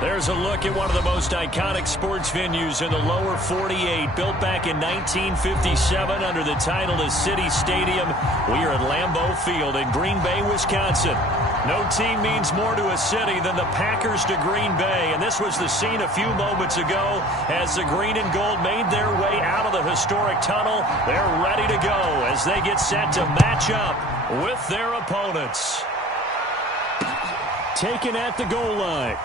There's a look at one of the most iconic sports venues in the lower 48. Built back in 1957 under the title of City Stadium. We are at Lambeau Field in Green Bay, Wisconsin. No team means more to a city than the Packers to Green Bay. And this was the scene a few moments ago as the green and gold made their way out of the historic tunnel. They're ready to go as they get set to match up with their opponents. Taken at the goal line.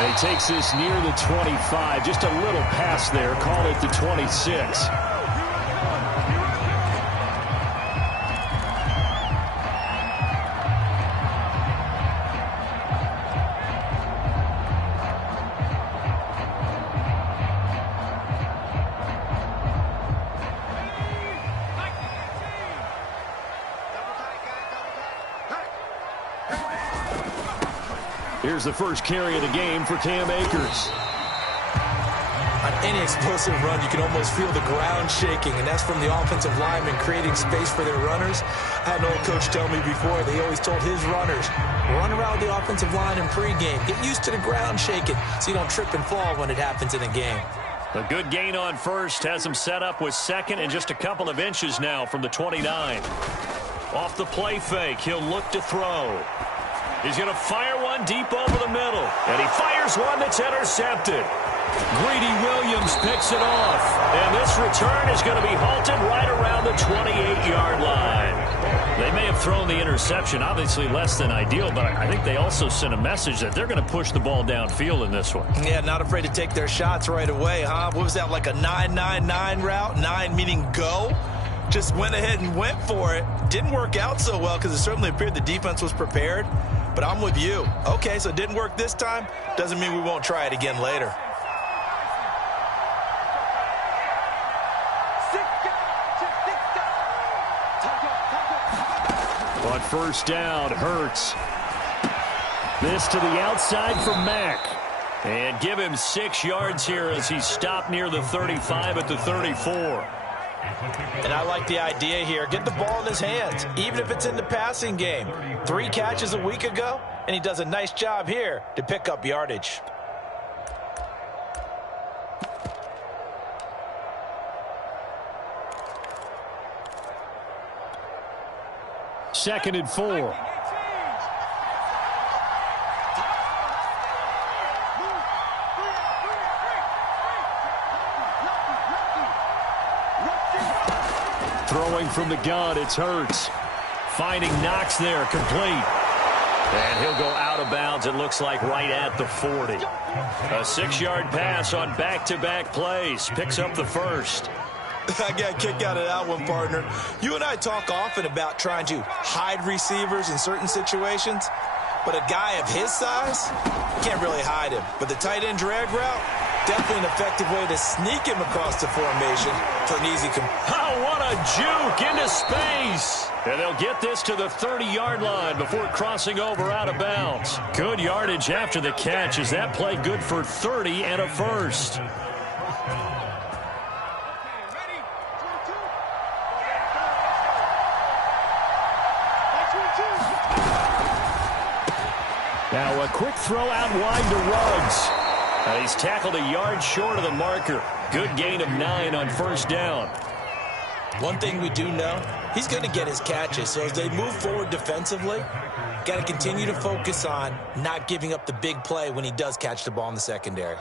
And he takes this near the 25. Just a little pass there. Call it the 26. Here's the first carry of the game for Cam Akers. On any explosive run, you can almost feel the ground shaking, and that's from the offensive linemen creating space for their runners. I had an old coach tell me before, they always told his runners, run around the offensive line in pregame. Get used to the ground shaking so you don't trip and fall when it happens in a game. A good gain on first has him set up with second and just a couple of inches now from the 29. Off the play fake, he'll look to throw. He's going to fire one deep over the middle. And he fires one that's intercepted. Greedy Williams picks it off. And this return is going to be halted right around the 28-yard line. They may have thrown the interception, obviously less than ideal, but I think they also sent a message that they're going to push the ball downfield in this one. Yeah, not afraid to take their shots right away, huh? What was that, like a 9-9-9 route? 9 meaning go? Just went ahead and went for it. Didn't work out so well because it certainly appeared the defense was prepared. But I'm with you. Okay, so it didn't work this time. Doesn't mean we won't try it again later. On first down, Hurts. This to the outside for Mack. And give him 6 yards here as he's stopped near the 35 at the 34. And I like the idea here. Get the ball in his hands, even if it's in the passing game. 3 catches a week ago, and he does a nice job here to pick up yardage. Second and 4. Throwing from the gun, it's Hurts. Finding Knox there, complete. And he'll go out of bounds, it looks like, right at the 40. A 6-yard pass on back-to-back plays. Picks up the first. I got a kick out of that one, partner. You and I talk often about trying to hide receivers in certain situations. But a guy of his size, can't really hide him. But the tight end drag route, definitely an effective way to sneak him across the formation for an easy Oh, what a juke into space. And they'll get this to the 30-yard line before crossing over out of bounds. Good yardage after the catch as that play good for 30 and a first. Now a quick throw out wide to Ruggs. He's tackled a yard short of the marker. Good gain of 9 on first down. One thing we do know, he's going to get his catches. So as they move forward defensively, got to continue to focus on not giving up the big play when he does catch the ball in the secondary.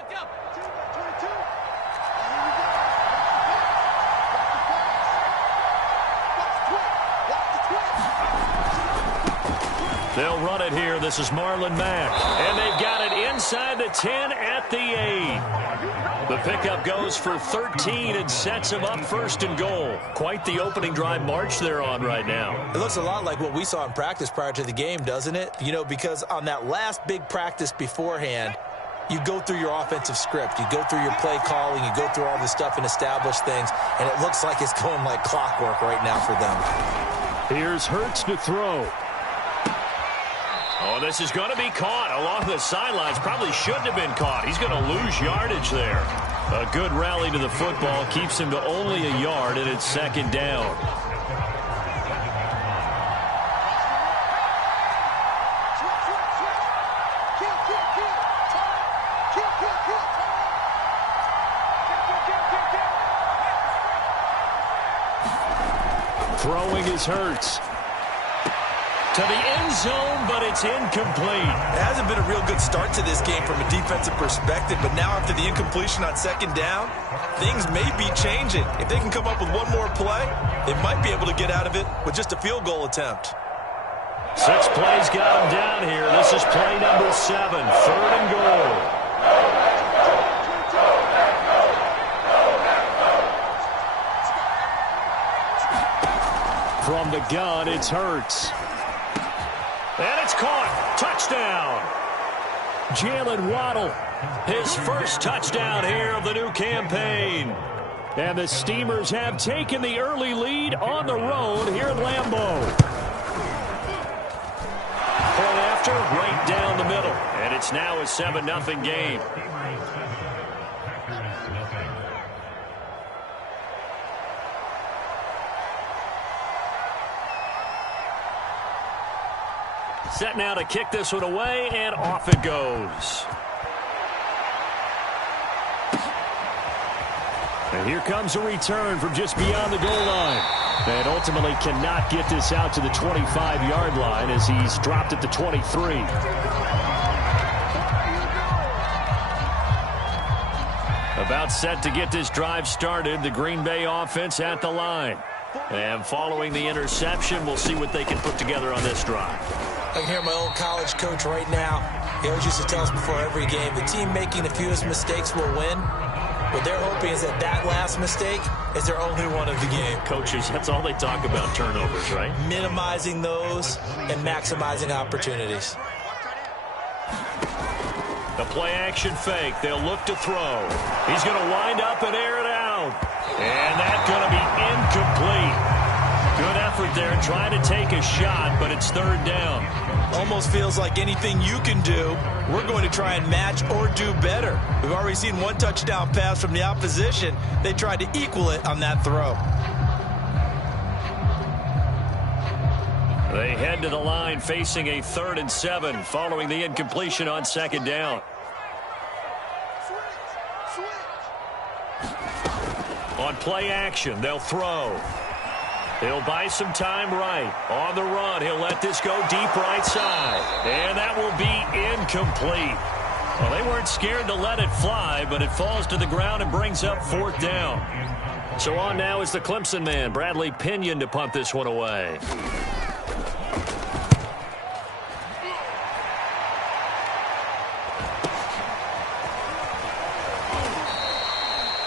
They'll run it here. This is Marlon Mack. And they've got it inside the 10 at the 8. The pickup goes for 13 and sets him up first and goal. Quite the opening drive march they're on right now. It looks a lot like what we saw in practice prior to the game, doesn't it? You know, because on that last big practice beforehand, you go through your offensive script. You go through your play calling. You go through all this stuff and establish things. And it looks like it's going like clockwork right now for them. Here's Hurts to throw. Oh, this is going to be caught along the sidelines. Probably shouldn't have been caught. He's going to lose yardage there. A good rally to the football keeps him to only a yard, and it's second down. Throwing is Hurts. To the end zone, but it's incomplete. It hasn't been a real good start to this game from a defensive perspective, but now after the incompletion on second down, things may be changing. If they can come up with one more play, they might be able to get out of it with just a field goal attempt. 6 plays got him down here. This is play number 7, third and goal. From the gun, it's Hurts. And it's caught. Touchdown. Jalen Waddle, his first touchdown here of the new campaign. And the Steamers have taken the early lead on the road here at Lambeau. Point after, right down the middle. And it's now a 7-0 game. Set now to kick this one away, and off it goes. And here comes a return from just beyond the goal line. And ultimately cannot get this out to the 25-yard line as he's dropped at the 23. About set to get this drive started, the Green Bay offense at the line. And following the interception, we'll see what they can put together on this drive. I can hear my old college coach right now. He always used to tell us before every game, the team making the fewest mistakes will win. What they're hoping is that that last mistake is their only one of the game. Coaches, that's all they talk about, turnovers, right? Minimizing those and maximizing opportunities. The play-action fake. They'll look to throw. He's going to wind up and air it out. And that's going to be incomplete. Good effort there trying to take a shot, but it's third down. Almost feels like anything you can do, we're going to try and match or do better. We've already seen one touchdown pass from the opposition. They tried to equal it on that throw. They head to the line facing a 3rd and 7 following the incompletion on second down. On play action, they'll throw. He'll buy some time right. On the run, he'll let this go deep right side. And that will be incomplete. Well, they weren't scared to let it fly, but it falls to the ground and brings up 4th down. So on now is the Clemson man, Bradley Pinion, to punt this one away.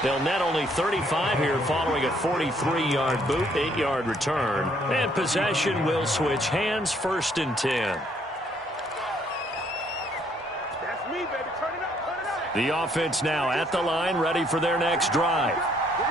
They'll net only 35 here following a 43-yard boot, 8-yard return. And possession will switch hands, 1st and 10. That's me, baby. Turn it up. The offense now at the line, ready for their next drive.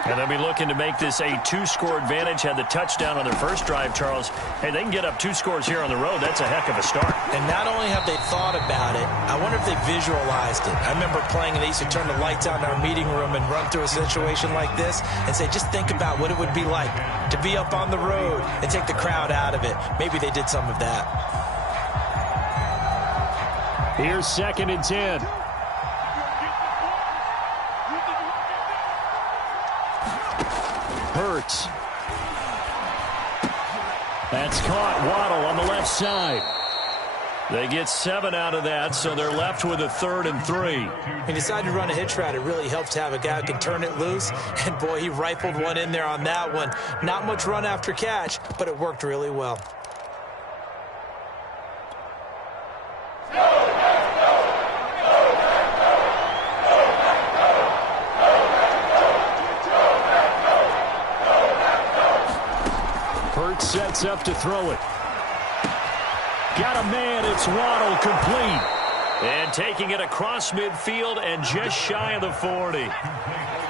And they'll be looking to make this a 2-score advantage. Had the touchdown on their first drive, Charles. Hey, they can get up 2 scores here on the road. That's a heck of a start. And not only have they thought about it, I wonder if they visualized it. I remember playing, and they used to turn the lights out in our meeting room and run through a situation like this and say, just think about what it would be like to be up on the road and take the crowd out of it. Maybe they did some of that. Here's 2nd and 10. Hurts. That's caught. Waddle on the left side. They get 7 out of that, so they're left with a 3rd and 3. He decided to run a hitch route. It really helps to have a guy who can turn it loose. And, boy, he rifled one in there on that one. Not much run after catch, but it worked really well. Sets up to throw it. Got a man. It's Waddle, complete. And taking it across midfield and just shy of the 40.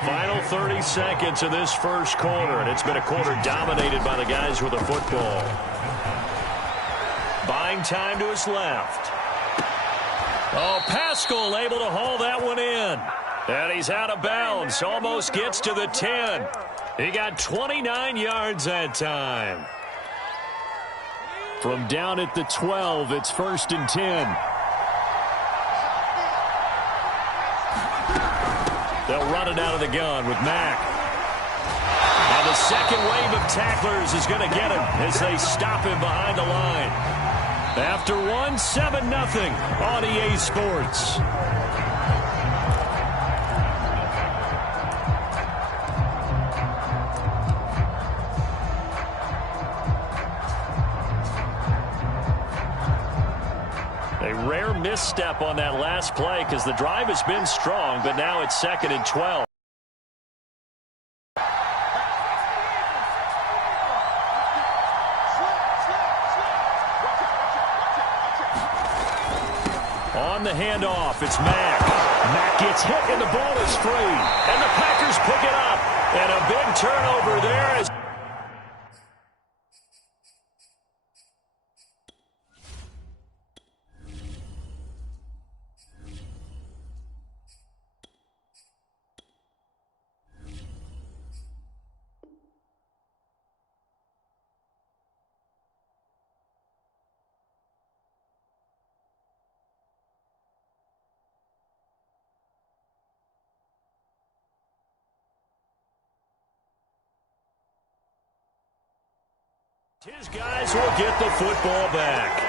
Final 30 seconds of this first quarter, and it's been a quarter dominated by the guys with the football. Buying time to his left. Oh, Pascal able to haul that one in. And he's out of bounds. Almost gets to the 10. He got 29 yards that time. From down at the 12, it's 1st and 10. They'll run it out of the gun with Mack. And the second wave of tacklers is going to get him as they stop him behind the line. After one, 7-0 on EA Sports. A rare misstep on that last play because the drive has been strong, but now it's 2nd and 12. On the handoff, it's Mack. Mack gets hit and the ball is free. And the Packers pick it up. And a big turnover there as his guys will get the football back.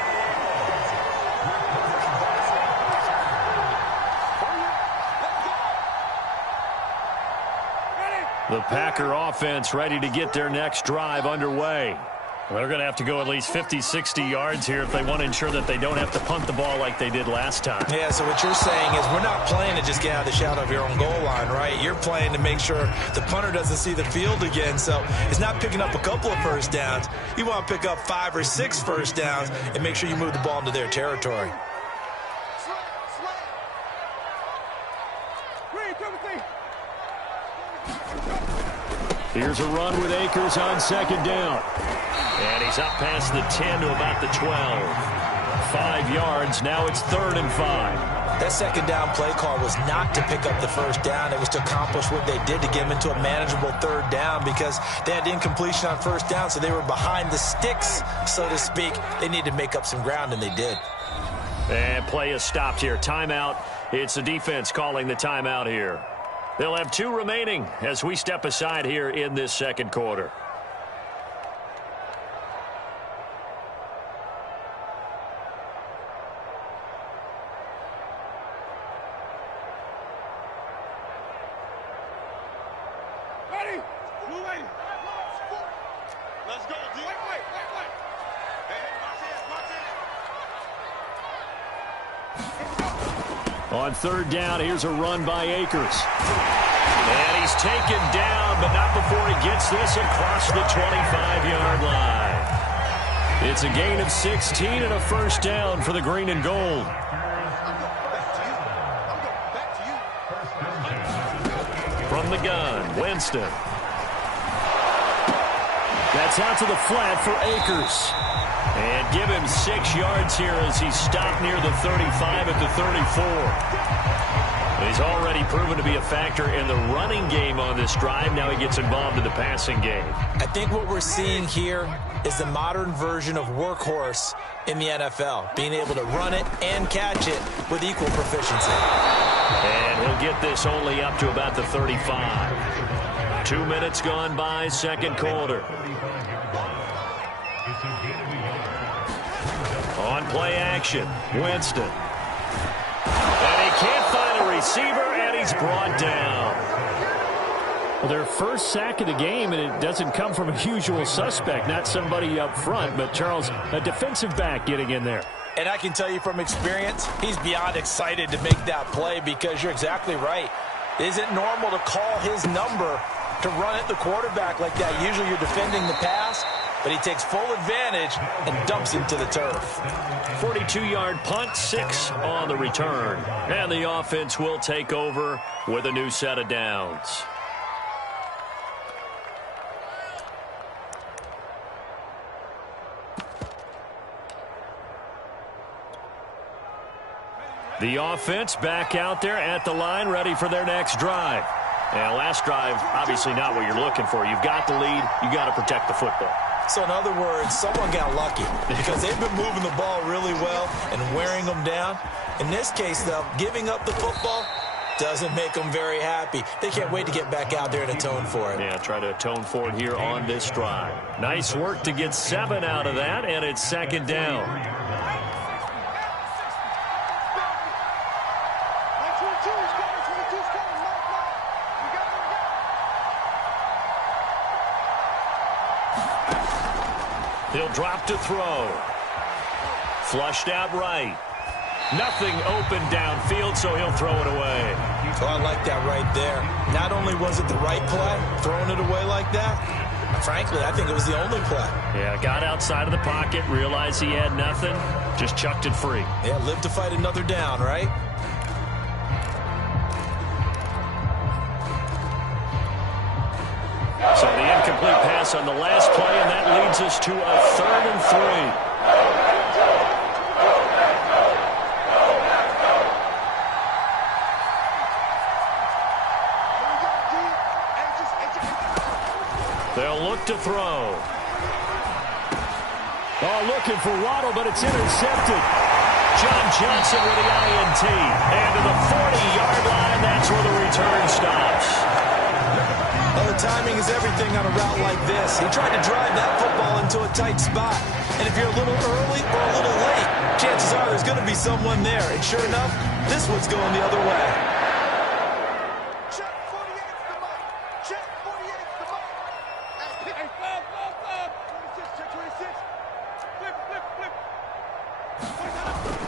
The Packer offense ready to get their next drive underway. They're going to have to go at least 50, 60 yards here if they want to ensure that they don't have to punt the ball like they did last time. Yeah, so what you're saying is we're not playing to just get out of the shadow of your own goal line, right? You're playing to make sure the punter doesn't see the field again. So it's not picking up a couple of first downs. You want to pick up 5 or 6 first downs and make sure you move the ball into their territory. Here's a run with Akers on 2nd down. And he's up past the 10 to about the 12. 5 yards. Now it's 3rd and 5. That 2nd down play call was not to pick up the first down. It was to accomplish what they did to get them into a manageable 3rd down because they had incompletion on 1st down, so they were behind the sticks, so to speak. They needed to make up some ground, and they did. And play is stopped here. Timeout. It's the defense calling the timeout here. They'll have 2 remaining as we step aside here in this 2nd quarter. Ready? Blue lady. Let's go, D. Wait. Hey, watch it. On 3rd down, here's a run by Akers. And he's taken down, but not before he gets this across the 25-yard line. It's a gain of 16 and a 1st down for the green and gold. From the gun, Winston. That's out to the flat for Akers. And give him 6 yards here as he's stopped near the 35 at the 34. He's already proven to be a factor in the running game on this drive. Now he gets involved in the passing game. I think what we're seeing here is the modern version of workhorse in the NFL, being able to run it and catch it with equal proficiency. And he'll get this only up to about the 35. 2 minutes gone by, 2nd quarter. On play action, Winston. And he can't find a receiver, and he's brought down. Well, their first sack of the game, and it doesn't come from a usual suspect, not somebody up front, but Charles, a defensive back getting in there. And I can tell you from experience, he's beyond excited to make that play because you're exactly right. It isn't normal to call his number to run at the quarterback like that. Usually you're defending the pass. but he takes full advantage and dumps him to the turf. 42-yard punt, 6 on the return. And the offense will take over with a new set of downs. The offense back out there at the line, ready for their next drive. And last drive, obviously not what you're looking for. You've got the lead. You've got to protect the football. So in other words, someone got lucky because they've been moving the ball really well and wearing them down. In this case, though, giving up the football doesn't make them very happy. They can't wait to get back out there and atone for it. Yeah, try to atone for it here on this drive. Nice work to get 7 out of that, and it's second down. He'll drop to throw. Flushed out right. Nothing open downfield, so he'll throw it away. Oh, I like that right there. Not only was it the right play, throwing it away like that, frankly, I think it was the only play. Yeah, got outside of the pocket, realized he had nothing, just chucked it free. Yeah, live to fight another down, right? So the incomplete pass on the last play, and that leads us to a 3rd and 3. They'll look to throw. Oh, looking for Waddle, but it's intercepted. John Johnson with the INT. And to the 40-yard line, that's where the return stops. Well, the timing is everything on a route like this. He tried to drive that football into a tight spot. And if you're a little early or a little late, chances are there's going to be someone there. And sure enough, this one's going the other way. Check 48's the mark. Check 48's the mark. Hey, flip. 26, check 26. Flip.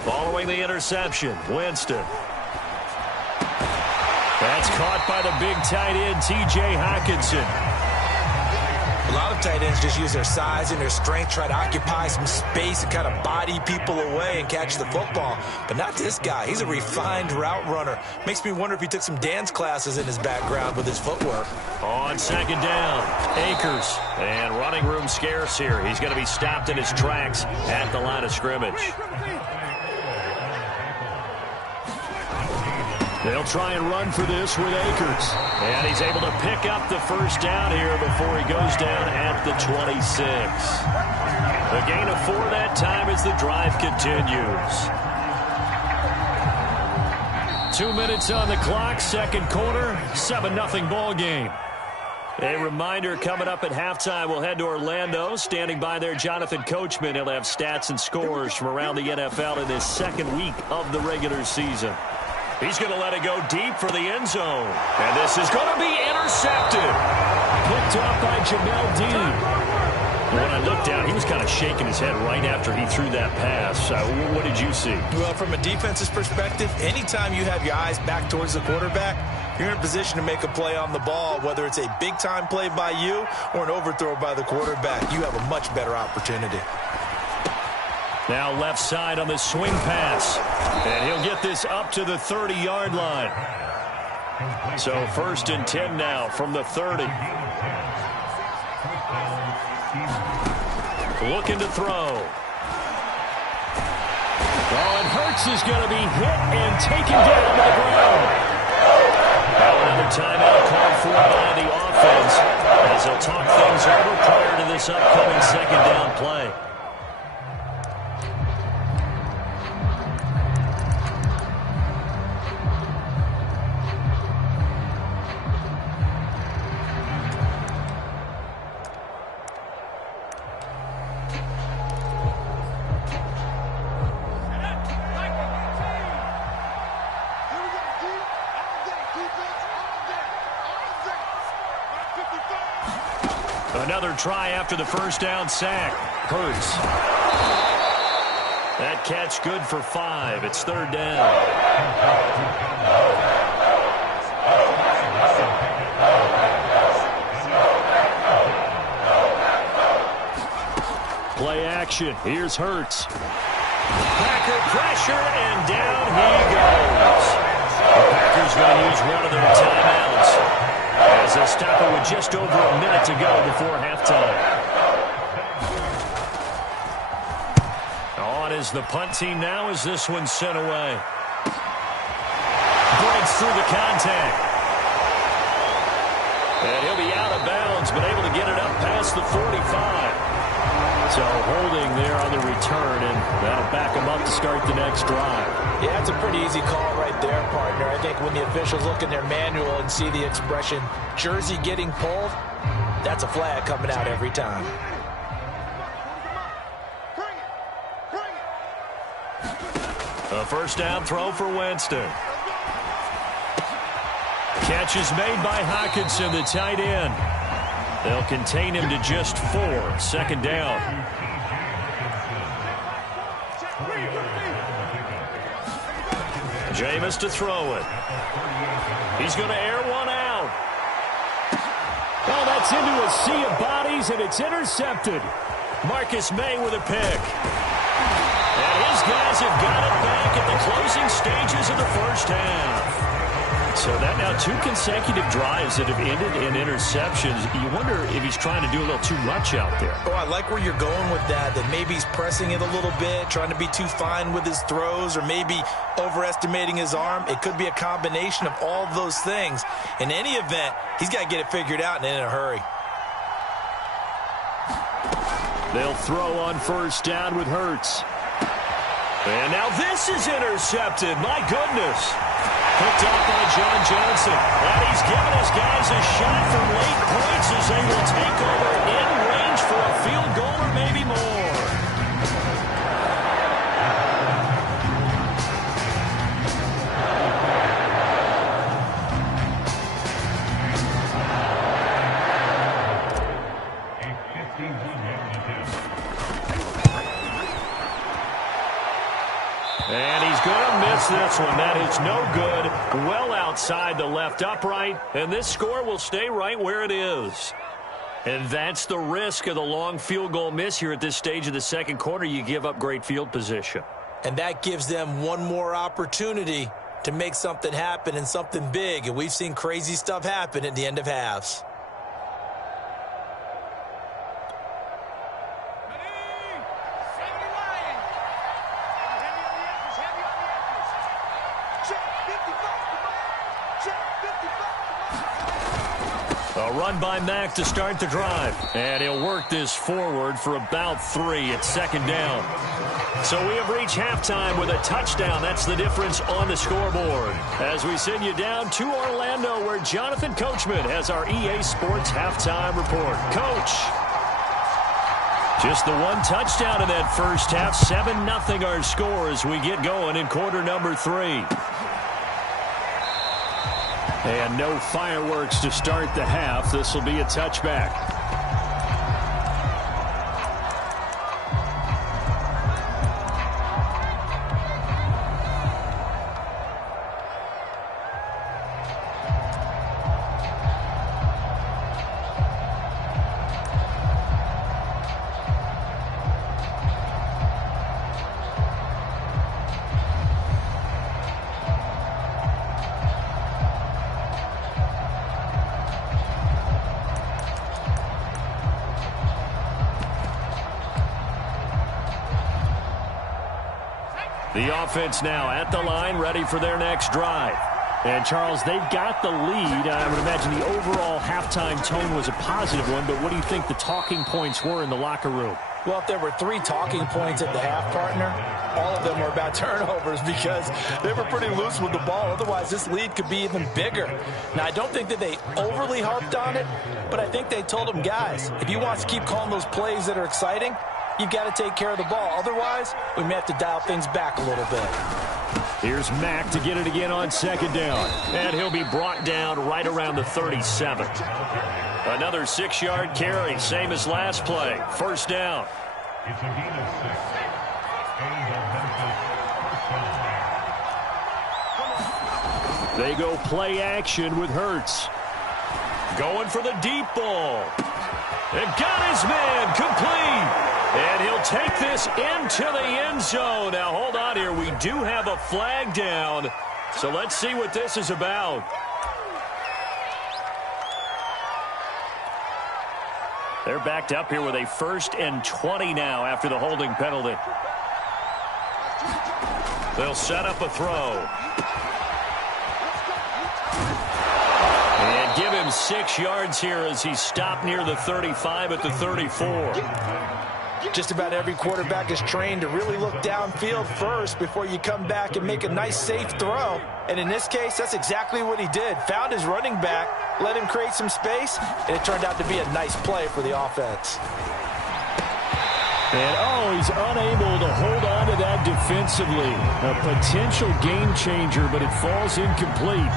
Following the interception, Winston. That's caught by the big tight end, T.J. Hockenson. A lot of tight ends just use their size and their strength, try to occupy some space and kind of body people away and catch the football. But not this guy. He's a refined route runner. Makes me wonder if he took some dance classes in his background with his footwork. On second down, Akers. And running room scarce here. He's going to be stopped in his tracks at the line of scrimmage. They'll try and run for this with Akers. And he's able to pick up the first down here before he goes down at the 26. A gain of 4 that time as the drive continues. 2 minutes on the clock, second quarter, 7-0 ball game. A reminder coming up at halftime, we'll head to Orlando. Standing by there, Jonathan Coachman. He'll have stats and scores from around the NFL in this second week of the regular season. He's going to let it go deep for the end zone. And this is going to be intercepted. Picked off by Jamel Dean. When I looked down, he was kind of shaking his head right after he threw that pass. What did you see? Well, from a defense's perspective, anytime you have your eyes back towards the quarterback, you're in a position to make a play on the ball, whether it's a big-time play by you or an overthrow by the quarterback. You have a much better opportunity. Now left side on the swing pass. And he'll get this up to the 30-yard line. So 1st and 10 now from the 30. Looking to throw. Oh, and Hurts is going to be hit and taken down to the ground. Now another timeout called for by the offense as they'll talk things over prior to this upcoming second down play. Another try after the first down sack. Hurts. That catch good for 5. It's 3rd down. action. Here's Hurts. Packer pressure, and down he goes. The Packers going to use one of their timeouts as they stop it with just over a minute to go before halftime. On is the punt team now as this one's sent away. Breaks through the contact. And he'll be out of bounds, but able to get it up past the 45. So holding there on the return, and that'll back him up to start the next drive. Yeah, it's a pretty easy call right there, partner. I think when the officials look in their manual and see the expression, jersey getting pulled, that's a flag coming out every time. A first down throw for Winston. Catch is made by Hockenson, the tight end. They'll contain him to just 4. Second down. Jameis to throw it. He's going to air one out. Oh, that's into a sea of bodies, and it's intercepted. Marcus May with a pick. And his guys have got it back at the closing stages of the first half. So that now 2 consecutive drives that have ended in interceptions. You wonder if he's trying to do a little too much out there. Oh, I like where you're going with that maybe he's pressing it a little bit, trying to be too fine with his throws, or maybe overestimating his arm. It could be a combination of all of those things. In any event, he's got to get it figured out and in a hurry. They'll throw on first down with Hurts. And now this is intercepted. My goodness. Picked up by John Johnson. And he's given his guys a shot from late points as they will take over in range for a field goal or maybe more. And he's going to miss this one. That is no good. Well outside the left upright. And this score will stay right where it is. And that's the risk of the long field goal miss here at this stage of the second quarter. You give up great field position. And that gives them one more opportunity to make something happen and something big. And we've seen crazy stuff happen at the end of halves. A run by Mack to start the drive. And he'll work this forward for about 3 at second down. So we have reached halftime with a touchdown. That's the difference on the scoreboard. As we send you down to Orlando, where Jonathan Coachman has our EA Sports halftime report. Coach. Just the one touchdown in that first half. 7-0 our score as we get going in quarter number 3. And no fireworks to start the half. This will be a touchback. The offense now at the line, ready for their next drive. And, Charles, they've got the lead. I would imagine the overall halftime tone was a positive one, but what do you think the talking points were in the locker room? Well, if there were 3 talking points at the half, partner, all of them were about turnovers because they were pretty loose with the ball. Otherwise, this lead could be even bigger. Now, I don't think that they overly harped on it, but I think they told them, guys, if you want to keep calling those plays that are exciting, you've got to take care of the ball. Otherwise, we may have to dial things back a little bit. Here's Mack to get it again on second down. And he'll be brought down right around the 37. Another 6-yard carry, same as last play. First down. It's a gain of 6. They go play action with Hurts. Going for the deep ball. And got his man complete. And he'll take this into the end zone. Now, hold on here. We do have a flag down. So let's see what this is about. They're backed up here with a 1st and 20 now after the holding penalty. They'll set up a throw. And give him 6 yards here as he stopped near the 35 at the 34. Just about every quarterback is trained to really look downfield first before you come back and make a nice, safe throw. And in this case, that's exactly what he did. Found his running back, let him create some space, and it turned out to be a nice play for the offense. And, he's unable to hold on to that defensively. A potential game changer, but it falls incomplete.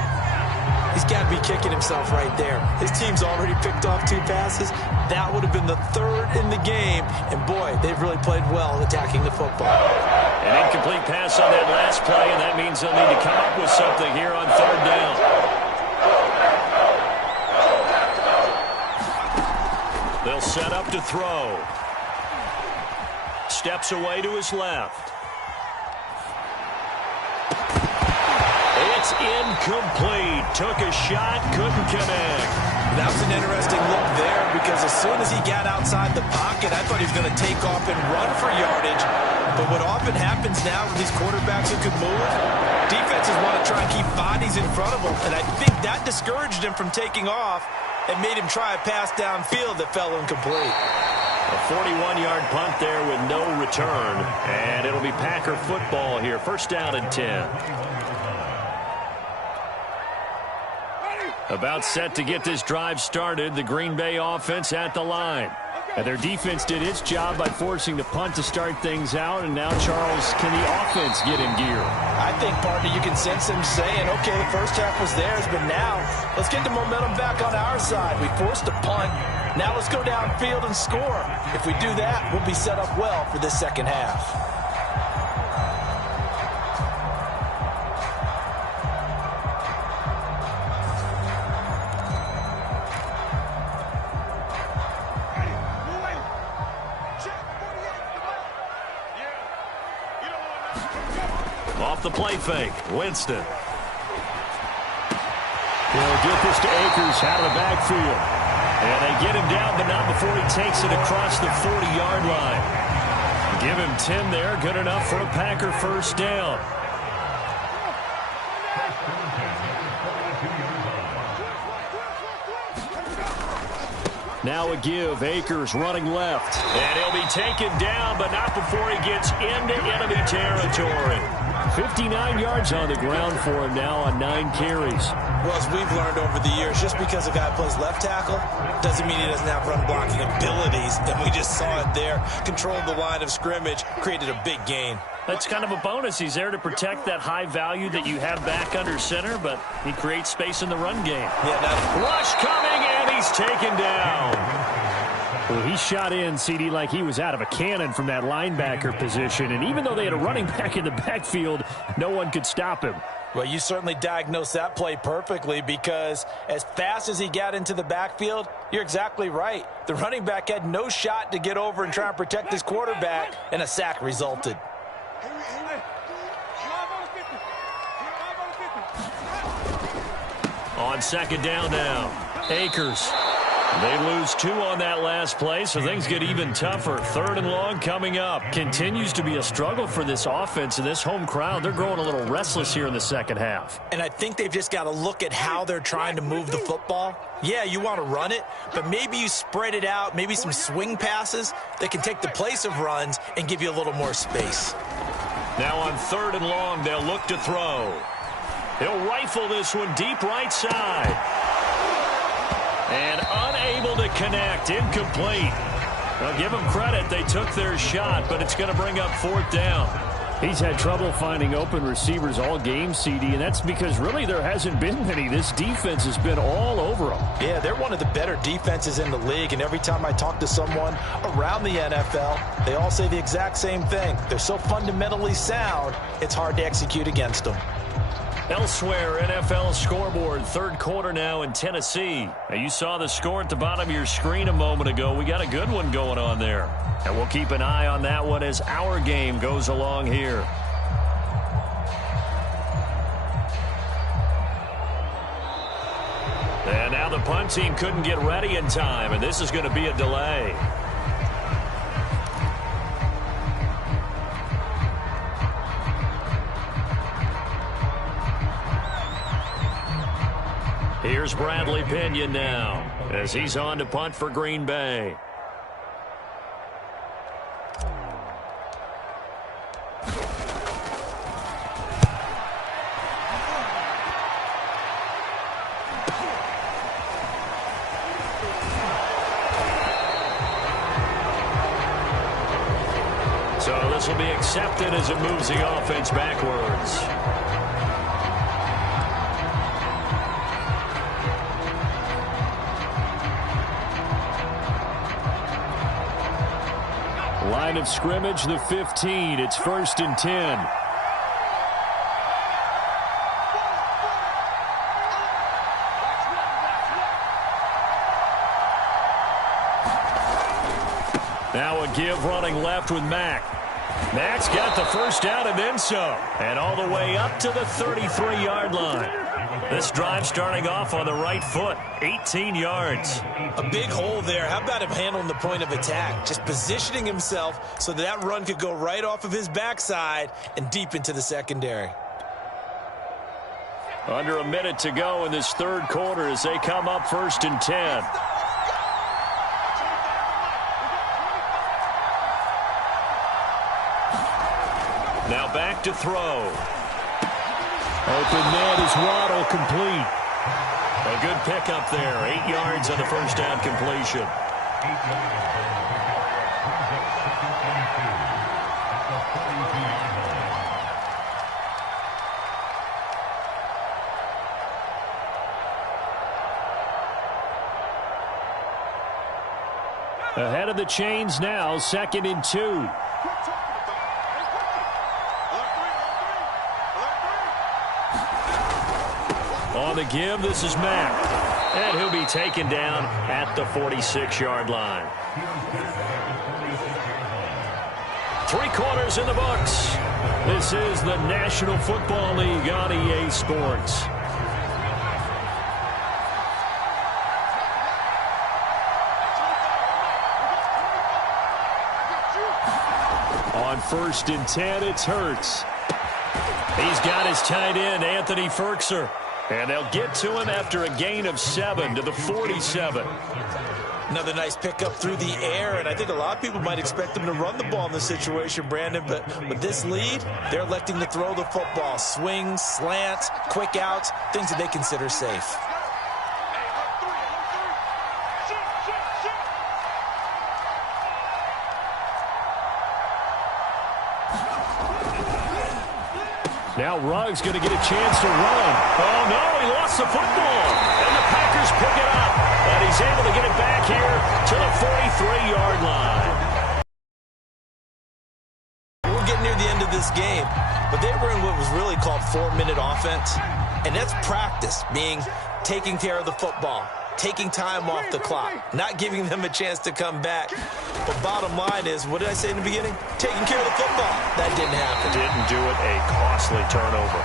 He's got to be kicking himself right there. His team's already picked off 2 passes. That would have been the 3rd in the game. And, boy, they've really played well attacking the football. An incomplete pass on that last play, and that means they'll need to come up with something here on 3rd down. They'll set up to throw. Steps away to his left. It's incomplete. Took a shot, couldn't connect. That was an interesting look there because as soon as he got outside the pocket, I thought he was going to take off and run for yardage. But what often happens now with these quarterbacks who can move, defenses want to try and keep bodies in front of them. And I think that discouraged him from taking off and made him try a pass downfield that fell incomplete. A 41-yard punt there with no return. And it'll be Packer football here. 1st down and 10. About set to get this drive started, the Green Bay offense at the line. And their defense did its job by forcing the punt to start things out. And now, Charles, can the offense get in gear? I think, partner, you can sense them saying, okay, the first half was theirs, but now let's get the momentum back on our side. We forced a punt. Now let's go downfield and score. If we do that, we'll be set up well for this second half. Off the play fake, Winston. He'll get this to Akers out of the backfield. And they get him down, but not before he takes it across the 40-yard line. Give him 10 there, good enough for a Packer 1st down. Now a give, Akers running left. And he'll be taken down, but not before he gets into enemy territory. 59 yards on the ground for him now on 9 carries. Well, as we've learned over the years, just because a guy plays left tackle doesn't mean he doesn't have run blocking abilities. And we just saw it there. Controlled the line of scrimmage, created a big gain. That's kind of a bonus. He's there to protect that high value that you have back under center, but he creates space in the run game. Yeah, rush coming, and he's taken down. Well, he shot in, CD, like he was out of a cannon from that linebacker position. And even though they had a running back in the backfield, no one could stop him. Well, you certainly diagnosed that play perfectly because as fast as he got into the backfield, you're exactly right. The running back had no shot to get over and try and protect his quarterback, and a sack resulted. On 2nd down now, Akers. They lose 2 on that last play, so things get even tougher. 3rd and long coming up. Continues to be a struggle for this offense and this home crowd. They're growing a little restless here in the second half. And I think they've just got to look at how they're trying to move the football. Yeah, you want to run it, but maybe you spread it out, maybe some swing passes that can take the place of runs and give you a little more space. Now on 3rd and long, they'll look to throw. He'll rifle this one deep right side. And unable to connect, incomplete. I'll give them credit. They took their shot, but it's going to bring up 4th down. He's had trouble finding open receivers all game, CD, and that's because really there hasn't been many. This defense has been all over them. Yeah, they're one of the better defenses in the league, and every time I talk to someone around the NFL, they all say the exact same thing. They're so fundamentally sound, it's hard to execute against them. Elsewhere, NFL scoreboard, third quarter now in Tennessee. Now, you saw the score at the bottom of your screen a moment ago. We got a good one going on there. And we'll keep an eye on that one as our game goes along here. And now the punt team couldn't get ready in time, and this is going to be a delay. Here's Bradley Pinion now as he's on to punt for Green Bay. So this will be accepted as it moves the offense backwards. Line of scrimmage, the 15. It's 1st and 10. Now a give running left with Mack. Mack's got the first down and then some. And all the way up to the 33-yard line. This drive starting off on the right foot, 18 yards. A big hole there. How about him handling the point of attack? Just positioning himself so that run could go right off of his backside and deep into the secondary. Under a minute to go in this third quarter as they come up 1st and 10. Now back to throw. Open net is Waddle, complete. A good pickup there. 8 yards on the first down completion. 8 yards. Ahead of the chains now, 2nd and 2. On the give, this is Mack. And he'll be taken down at the 46-yard line. 3 quarters in the books. This is the National Football League on EA Sports. On 1st and 10, it's Hurts. He's got his tight end, Anthony Ferkser. And they'll get to him after a gain of 7 to the 47. Another nice pickup through the air, and I think a lot of people might expect them to run the ball in this situation, Brandon, but with this lead, they're electing to throw the football. Swings, slants, quick outs, things that they consider safe. Now Ruggs going to get a chance to run. Oh, no, he lost the football. And the Packers pick it up. And he's able to get it back here to the 43-yard line. We're getting near the end of this game, but they were in what was really called 4-minute offense. And that's practice, being taking care of the football, taking time off the clock, not giving them a chance to come back. But bottom line is, what did I say in the beginning? Taking care of the football. That didn't happen. Didn't do it. A costly turnover.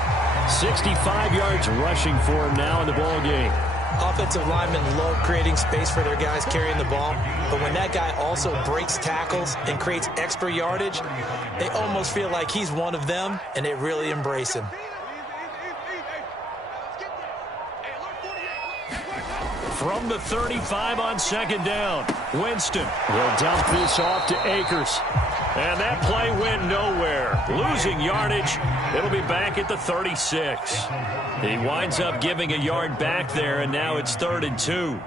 65 yards rushing for him now in the ball game. Offensive linemen love creating space for their guys carrying the ball, but when that guy also breaks tackles and creates extra yardage, they almost feel like he's one of them, and they really embrace him. From the 35 on 2nd down, Winston will dump this off to Akers. And that play went nowhere. Losing yardage. It'll be back at the 36. He winds up giving a yard back there, and now it's 3rd and 2.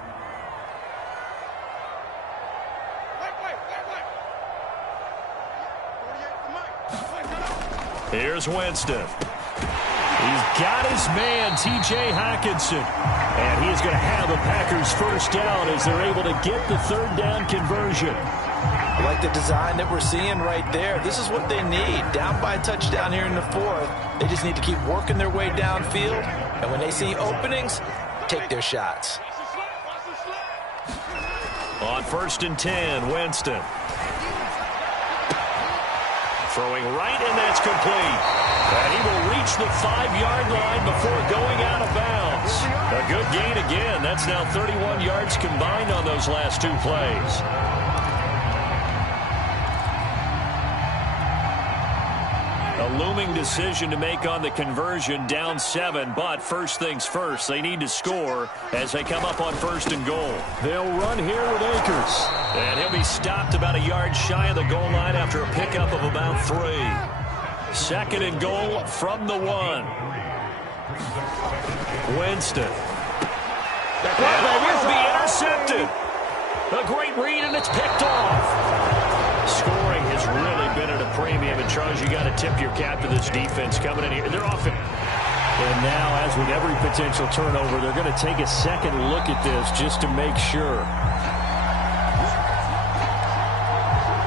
Here's Winston. He's got his man, T.J. Hockenson. And he is going to have the Packers first down as they're able to get the 3rd down conversion. I like the design that we're seeing right there. This is what they need. Down by a touchdown here in the fourth. They just need to keep working their way downfield. And when they see openings, take their shots. On 1st and 10, Winston. Throwing right, and that's complete. And he will reach the 5-yard line before going out of bounds. A good gain again. That's now 31 yards combined on those last 2 plays. A looming decision to make on the conversion, down 7, but first things first, they need to score as they come up on 1st and goal. They'll run here with Akers. And he'll be stopped about a yard shy of the goal line after a pickup of about 3. 2nd and goal from the 1. Winston. And it will be intercepted. A great read, and it's picked off. Scoring has really been at a premium, and Charles, you got to tip your cap to this defense coming in here. They're off it. And now, as with every potential turnover, they're going to take a second look at this just to make sure.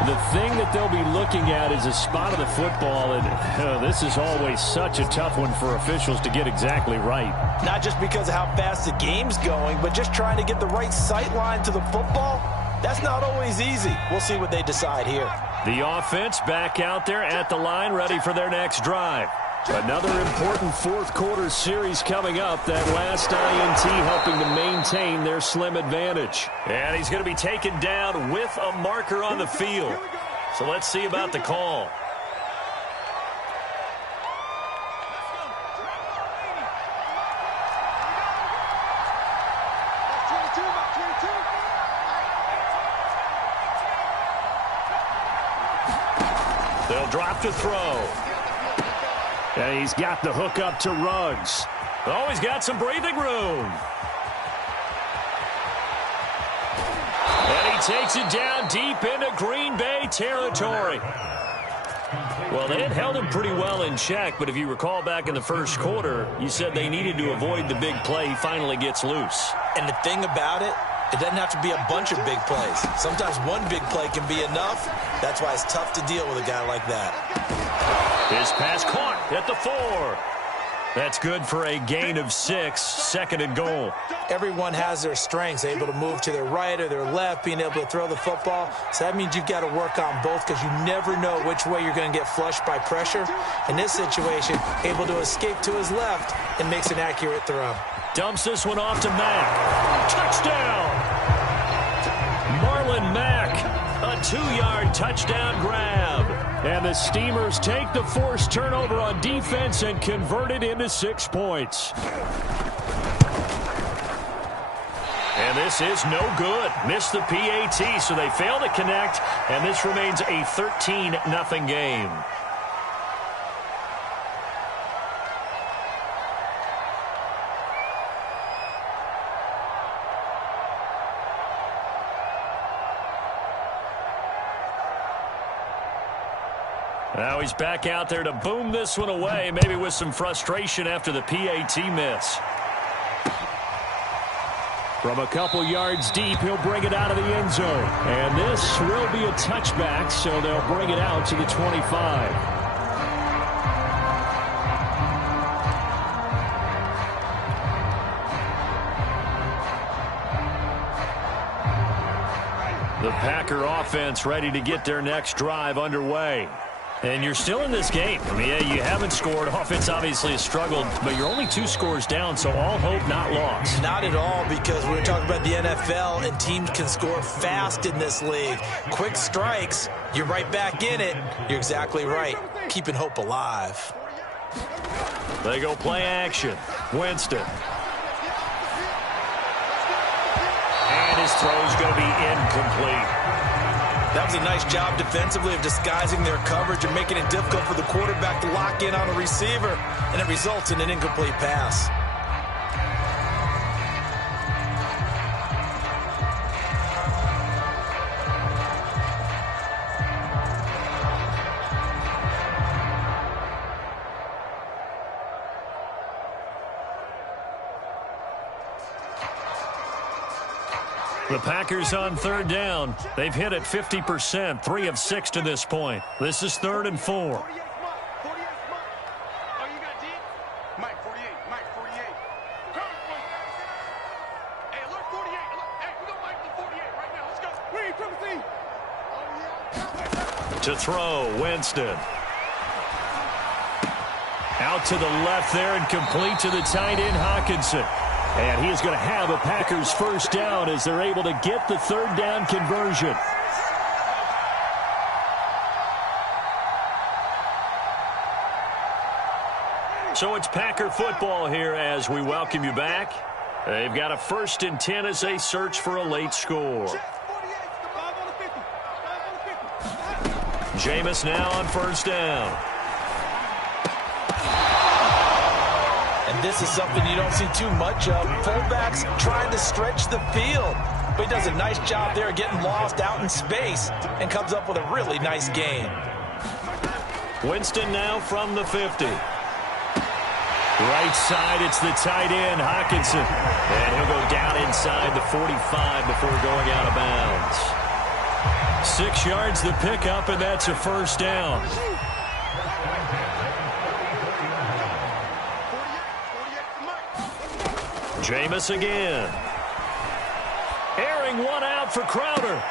The thing that they'll be looking at is a spot of the football, and this is always such a tough one for officials to get exactly right. Not just because of how fast the game's going, but just trying to get the right sight line to the football. That's not always easy. We'll see what they decide here. The offense back out there at the line, ready for their next drive. Another important fourth-quarter series coming up. That last INT helping to maintain their slim advantage. And he's going to be taken down with a marker on the field. So let's see about the call. They'll drop to throw. And he's got the hook up to Ruggs. Oh, he's got some breathing room. And he takes it down deep into Green Bay territory. Well, they had held him pretty well in check, but if you recall back in the first quarter, you said they needed to avoid the big play. He finally gets loose. And the thing about it, it doesn't have to be a bunch of big plays. Sometimes one big play can be enough. That's why it's tough to deal with a guy like that. His pass caught at the 4. That's good for a gain of 6, 2nd and goal. Everyone has their strengths, able to move to their right or their left, being able to throw the football. So that means you've got to work on both because you never know which way you're going to get flushed by pressure. In this situation, able to escape to his left and makes an accurate throw. Dumps this one off to Mack. Touchdown! Marlon Mack, a 2-yard touchdown grab. And the Steamers take the forced turnover on defense and convert it into 6 points. And this is no good. Missed the PAT, so they fail to connect, and this remains a 13-0 game. Now he's back out there to boom this one away, maybe with some frustration after the PAT miss. From a couple yards deep, he'll bring it out of the end zone. And this will be a touchback, so they'll bring it out to the 25. The Packer offense ready to get their next drive underway. And you're still in this game. I mean, yeah, you haven't scored. Offense obviously has struggled, but you're only 2 scores down, so all hope not lost. Not at all, because we're talking about the NFL, and teams can score fast in this league. Quick strikes, you're right back in it. You're exactly right. Keeping hope alive. They go play action. Winston. And his throw's going to be incomplete. That was a nice job defensively of disguising their coverage and making it difficult for the quarterback to lock in on a receiver, and it results in an incomplete pass. The Packers on third down. They've hit it 50%, 3 of 6 to this point. This is 3rd and 4. 48 Mike. 48 Mike. Oh, you got D? Mike 48. Mike 48. Hey, alert 48. Hey, we got Mike the 48 right now. Let's go. Read from the team. To throw, Winston. Out to the left there and complete to the tight end, Hockenson. And he is going to have a Packers first down as they're able to get the third down conversion. So it's Packer football here as we welcome you back. They've got a 1st and 10 as they search for a late score. Jameis now on first down. And this is something you don't see too much of. Fullbacks trying to stretch the field. But he does a nice job there getting lost out in space and comes up with a really nice game. Winston now from the 50. Right side, it's the tight end, Hockenson. And he'll go down inside the 45 before going out of bounds. 6 yards the pickup, and that's a first down. Jameis again. Airing one out for Crowder.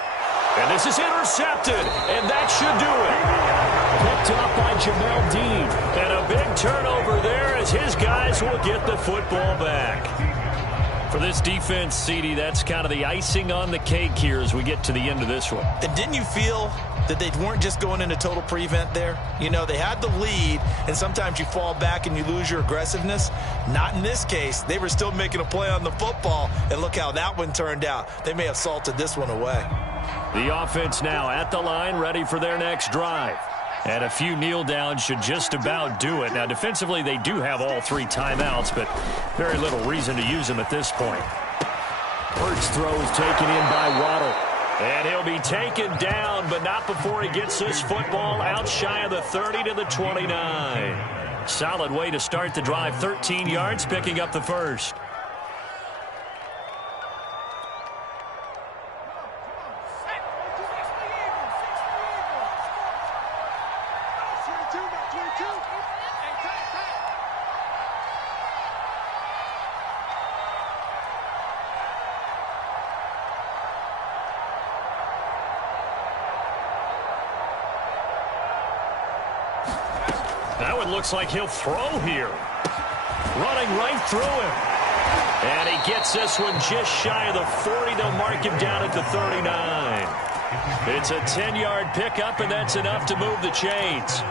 And this is intercepted, and that should do it. Picked up by Jamel Dean. And a big turnover there as his guys will get the football back. For this defense, CD, that's kind of the icing on the cake here as we get to the end of this one. And didn't you feel that they weren't just going into total prevent there? You know, they had the lead, and sometimes you fall back and you lose your aggressiveness. Not in this case. They were still making a play on the football, and look how that one turned out. They may have salted this one away. The offense now at the line, ready for their next drive. And a few kneel downs should just about do it. Now, defensively, they do have all 3 timeouts, but very little reason to use them at this point. First throw is taken in by Waddle. And he'll be taken down, but not before he gets this football out shy of the 30 to the 29. Solid way to start the drive. 13 yards, picking up the first. That one looks like he'll throw here. Running right through him. And he gets this one just shy of the 40. They'll mark him down at the 39. It's a 10-yard pickup, and that's enough to move the chains.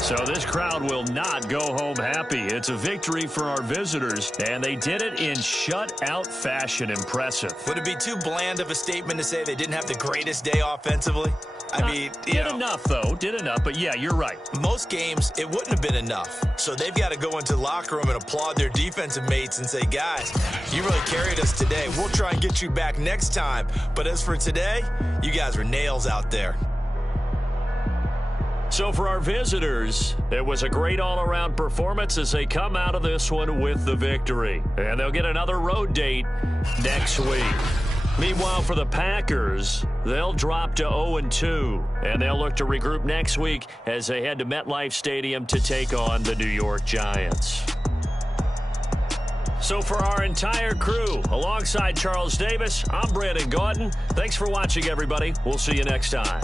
So this crowd will not go home happy. It's a victory for our visitors, and they did it in shutout fashion. Impressive. Would it be too bland of a statement to say they didn't have the greatest day offensively? I mean, did enough, though. Did enough, but yeah, you're right. Most games, it wouldn't have been enough. So they've got to go into the locker room and applaud their defensive mates and say, guys, you really carried us today. We'll try and get you back next time. But as for today, you guys were nails out there. So for our visitors, it was a great all-around performance as they come out of this one with the victory. And they'll get another road date next week. Meanwhile, for the Packers, they'll drop to 0-2, and they'll look to regroup next week as they head to MetLife Stadium to take on the New York Giants. So for our entire crew, alongside Charles Davis, I'm Brandon Gaudin. Thanks for watching, everybody. We'll see you next time.